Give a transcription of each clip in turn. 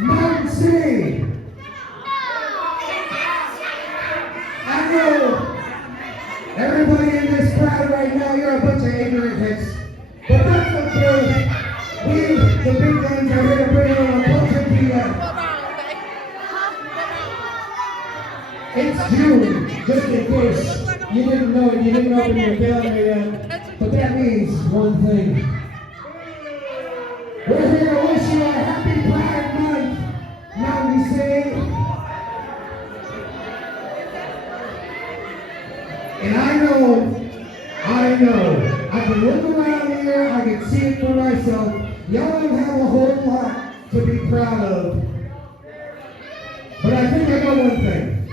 Mountain City. I know everybody in this crowd right now, you're a bunch of ignorant hicks. But that's okay. We, the big guns, are here to bring on a culture to you. It's June, just in case you didn't know it, you didn't open your calendar yet. But that means one thing. We're here to wish you a happy Pride Month, Mountain City. And I know, I can look around here, I can see it for myself. Y'all don't have a whole lot to be proud of. But I think I got one thing.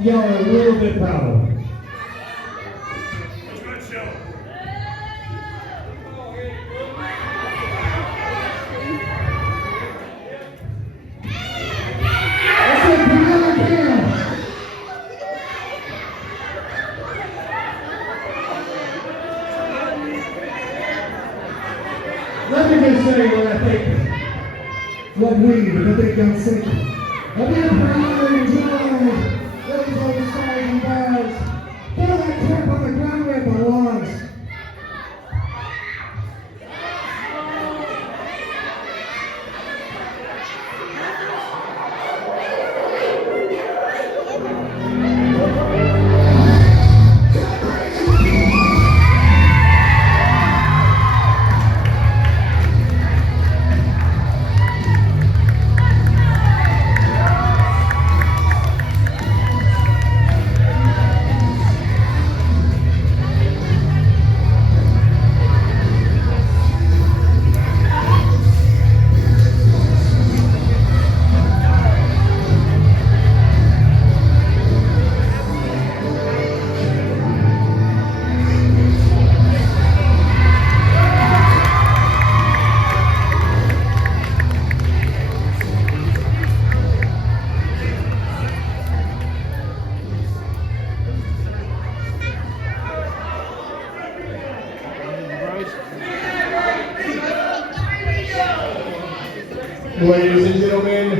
Y'all are a little bit proud of. Let me just say what I think, what we, the big guns think. I've been proud and enjoyed those on the sides and bars. Throw that crap on the ground where it belongs. Ladies and gentlemen,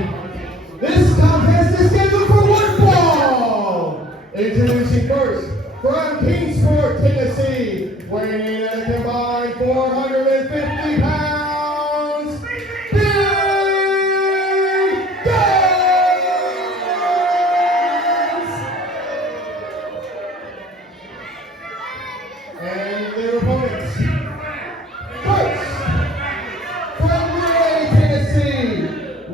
this contest is scheduled for one fall. Introducing first, from Kingsport, Tennessee, weighing in at a combined 450 pounds, Big Guns! And their opponents. First, from Raleigh, Tennessee,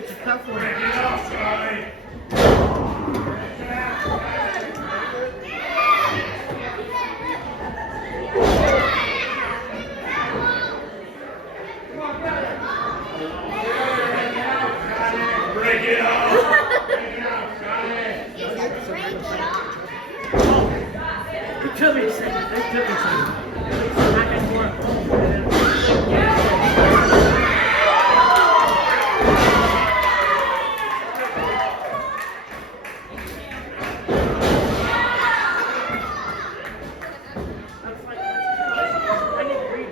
It's a tough one. Break it off! It took me a second. It took me a second. Back and forth. I need to read.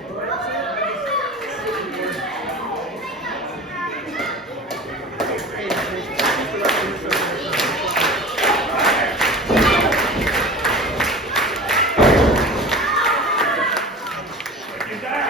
Get down!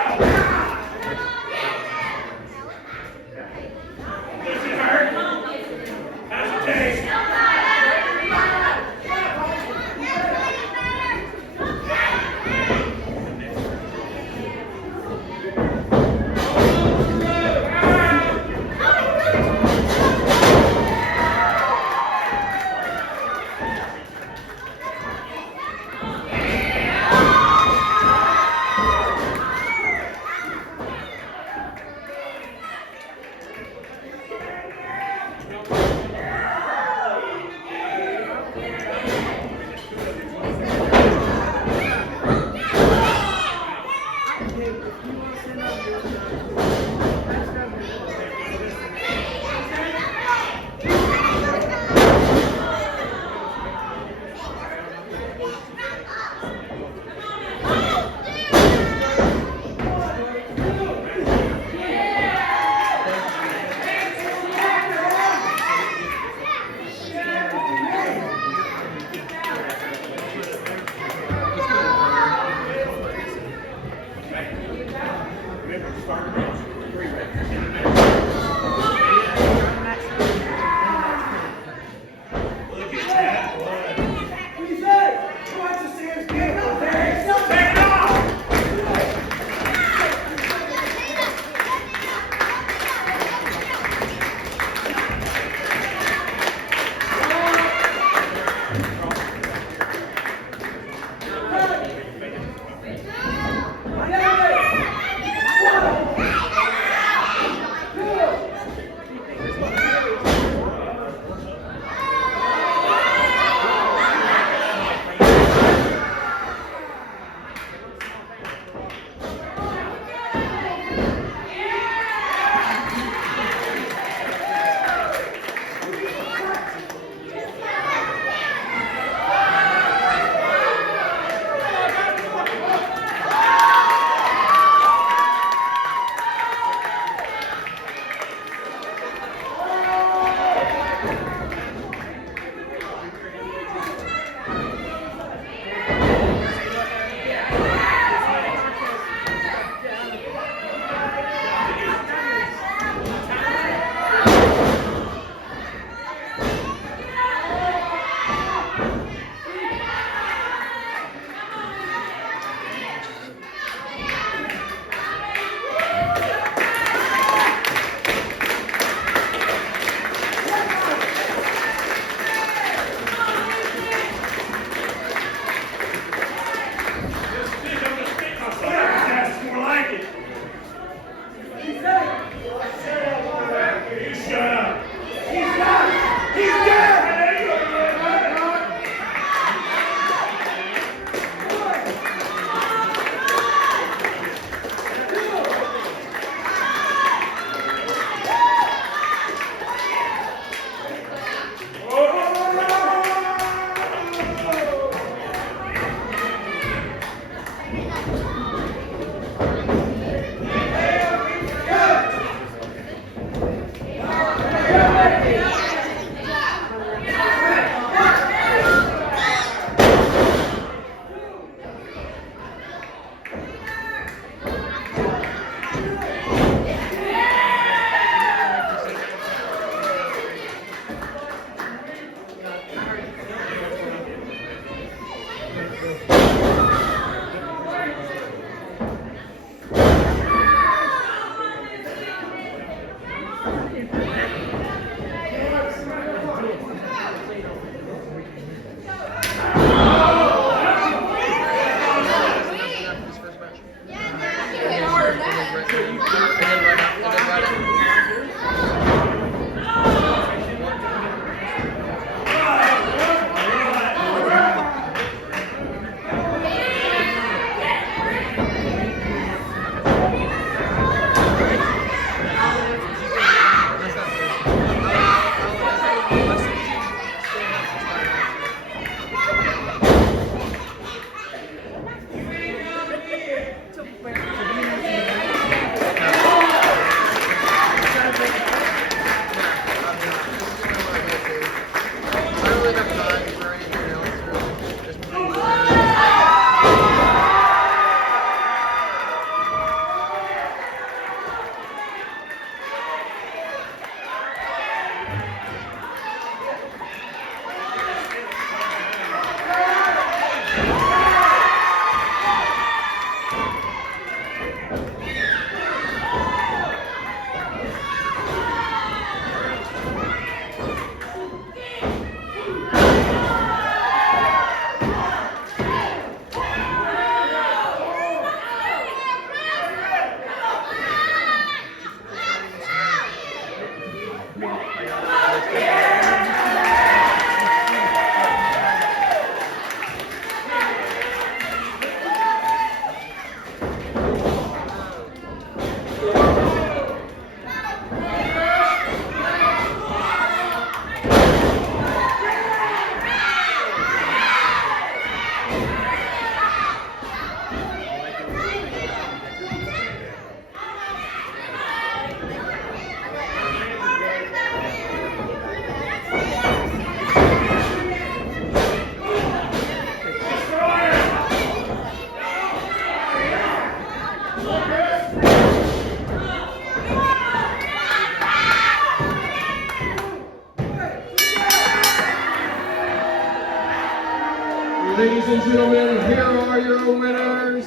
Ladies and gentlemen, here are your winners,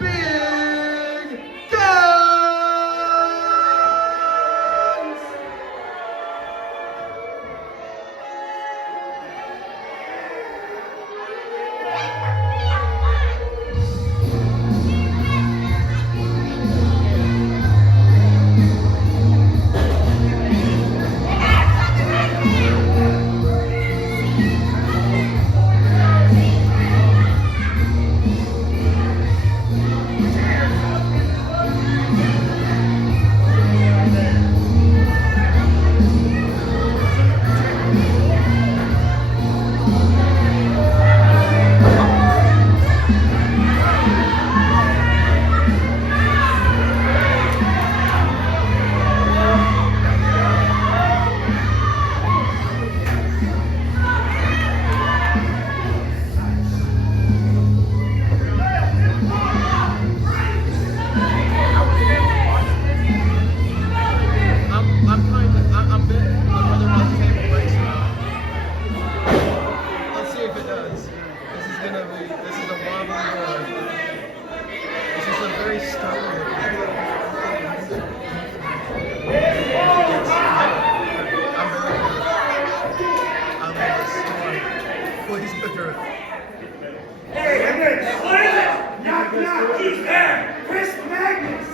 Big Guns! I'm bit. My brother wants to take a break. Let's see if it does. This is a wobbly board. This is a very stubborn looking board. I'm very storm. Please the dirt. Hey, what is it? Knock, knock, who's there? Chris Magnus!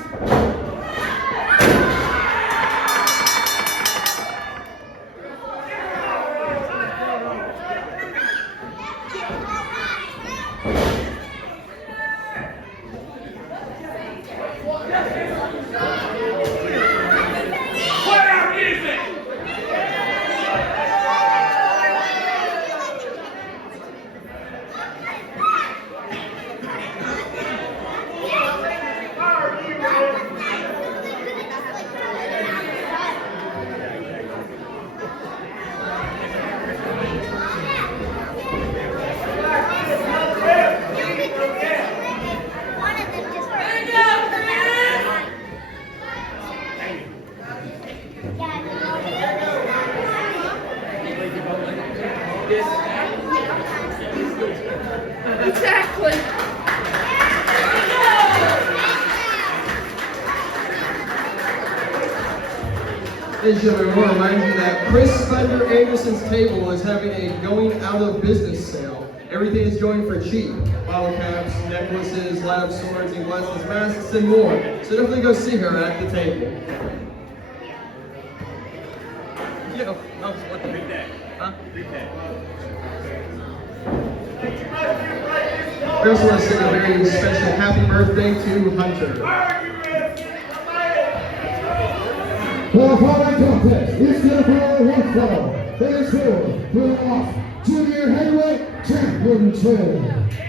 Exactly. Ladies and gentlemen, we want to remind you that Chris Thunder Anderson's table is having a going out of business sale. Everything is going for cheap. Bottle caps, necklaces, light up swords and glasses, masks, and more. So definitely go see her at the table. Yeah, that was what the big day. Huh? Big day. We also want to sing a very special happy birthday to Hunter. The following contest is scheduled for one fall. It is for off Junior Heavyweight Championship.